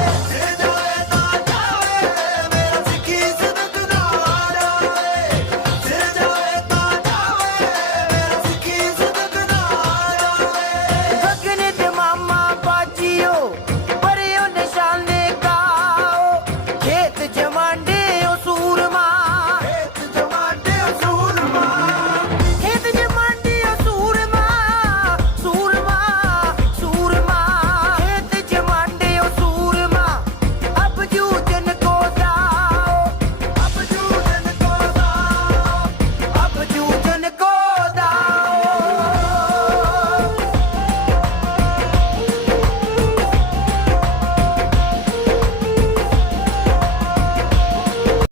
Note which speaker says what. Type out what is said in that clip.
Speaker 1: Yeah.